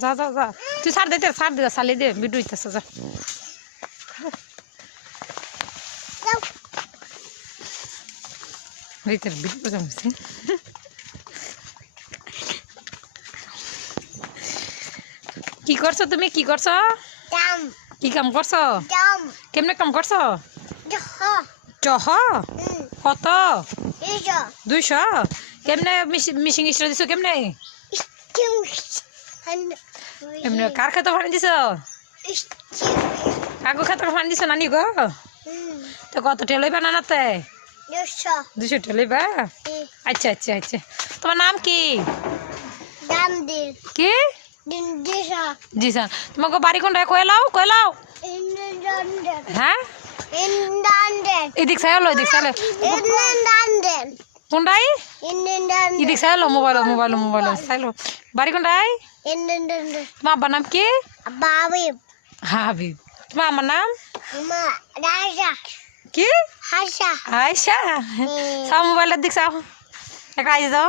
যা যা যা তুই ছাড় দে চালিয়ে দে ভিডিও হইতেছে যা ভিডিও জমছে কি করছো তুমি কি করছো কি কাম করছো কেমনে কাম করছো চহ কত 200 কেমনে মিশিং ইসরা দিছো কেমনে এমনি কার খেতে পানি দিছ কাকু খেতে পানি দিছ নানি গো তো কত টেলইবা নানাতে 200 টেলইবা আচ্ছা আচ্ছা আচ্ছা তোমার নাম কি কি জিসান তোমাকে বাড়ি কোনটা কয়লাও হ্যাঁ এদিক চাইলো কোনটাই এদিক চাইলো মোবাইল চাইলো বাড়ি কোনটাই তোমার আব্বার নাম কি হাবিব তোমার আমার নাম কি আয়শা চাও মোবাইলের দিক চাও একটা আইজ দাও